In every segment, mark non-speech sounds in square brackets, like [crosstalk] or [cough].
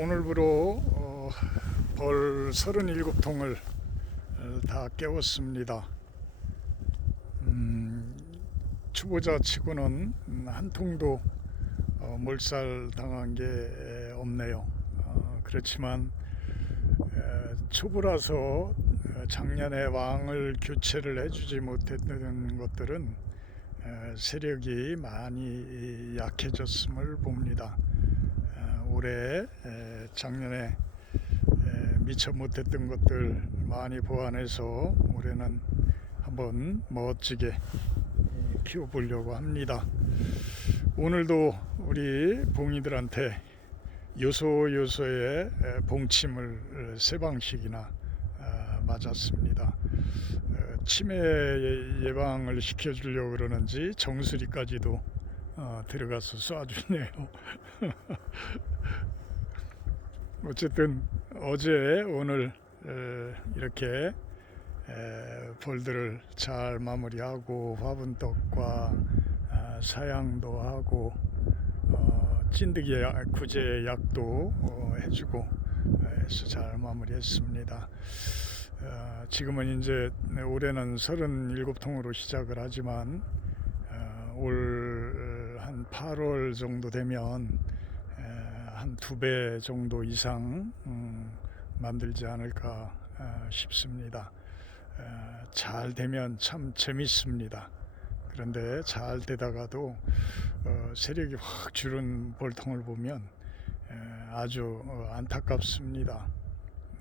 오늘부로 어, 벌 37통을 다 깨웠습니다. 음, 초보자 치고는 한 통도 어, 몰살 당한 게 에, 없네요. 어, 그렇지만 에, 초보라서 어, 작년에 왕을 교체를 해주지 못했던 것들은 에, 세력이 많이 약해졌음을 봅니다. 어, 올해 에, 작년에 에, 미처 못했던 것들 많이 보완해서 올해는 한번 멋지게 에, 키워보려고 합니다. 오늘도 우리 봉이들한테 요소 요소의 에, 봉침을 에, 세 방씩이나 아, 맞았습니다. 어, 치매 예- 예방을 시켜주려고 그러는지 정수리까지도 어, 들어가서 쏴주네요. [laughs] 어쨌든 어제 오늘 에, 이렇게 에, 벌들을 잘 마무리하고 화분떡과 아, 사양도 하고 어, 찐득이 약- 구제 약도 어, 해주고 해서 잘 마무리했습니다. 어, 지금은 이제 올해는 37통으로 시작을 하지만 어, 올 한 8월 정도 되면 한 두 배 정도 이상 음, 만들지 않을까 어, 싶습니다. 어, 잘 되면 참 재밌습니다. 그런데 잘 되다가도 어, 세력이 확 줄은 볼통을 보면 에, 아주 어, 안타깝습니다.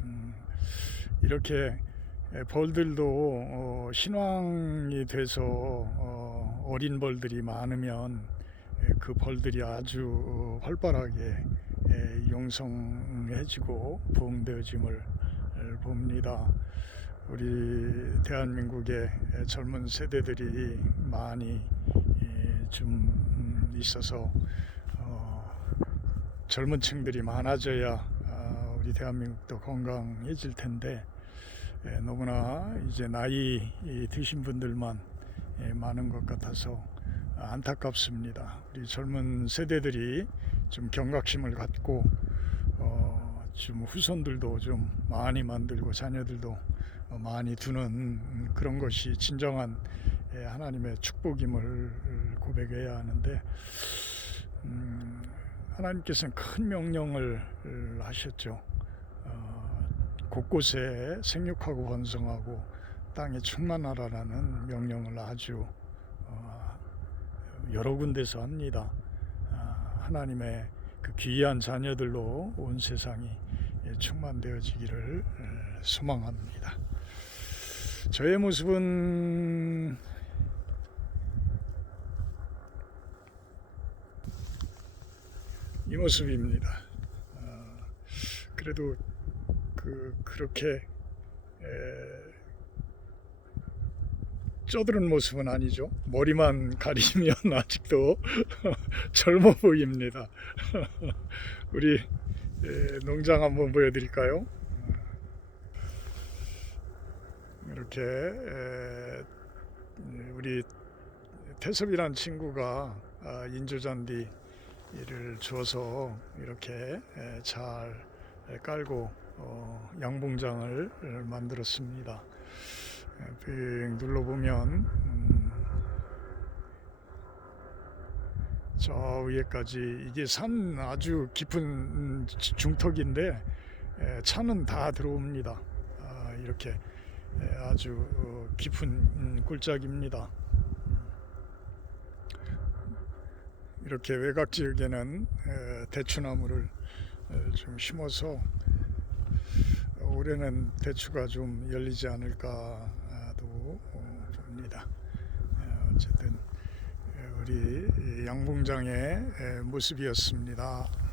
음, 이렇게 에, 벌들도 어, 신왕이 돼서 어, 어린 벌들이 많으면 에, 그 벌들이 아주 어, 활발하게 에, 용성해지고 부흥되어짐을 봅니다. 우리 대한민국의 젊은 세대들이 많이 예, 좀 음, 있어서 어, 젊은 층들이 많아져야 아, 우리 대한민국도 건강해질 텐데 예, 너무나 이제 나이 드신 분들만 예, 많은 것 같아서 안타깝습니다. 우리 젊은 세대들이 좀 경각심을 갖고 어, 좀 후손들도 좀 많이 만들고 자녀들도 어, 많이 두는 그런 것이 진정한 예, 하나님의 축복임을 고백해야 하는데 음, 하나님께서는 큰 명령을 하셨죠. 어, 곳곳에 생육하고 번성하고 땅에 충만하라라는 명령을 아주 어, 여러 군데서 합니다. 아, 하나님의 그 귀한 자녀들로 온 세상이 예, 충만되어지기를 에, 소망합니다. 저의 모습은 이 모습입니다. 아, 그래도 그 그렇게 에, 쪄드는 모습은 아니죠. 머리만 가리면 [laughs] 아직도 [laughs] 젊어 보입니다. [laughs] 우리 에, 농장 한번 보여드릴까요? 이렇게 에, 우리 태섭이란 친구가 아, 인조잔디를 줘서 이렇게 에, 잘 깔고 어, 양봉장을 만들었습니다. 에, 빙 눌러보면 음, 저 위에까지 이게 산 아주 깊은 음, 중턱인데 에, 차는 다 들어옵니다. 아, 이렇게 에, 아주 어, 깊은 음, 굴짝입니다. 이렇게 외곽 지역에는 에, 대추나무를 에, 좀 심어서 올해는 대추가 좀 열리지 않을까 도 어, 봅니다. 에, 어쨌든 에, 우리 양봉장의 에, 모습이었습니다.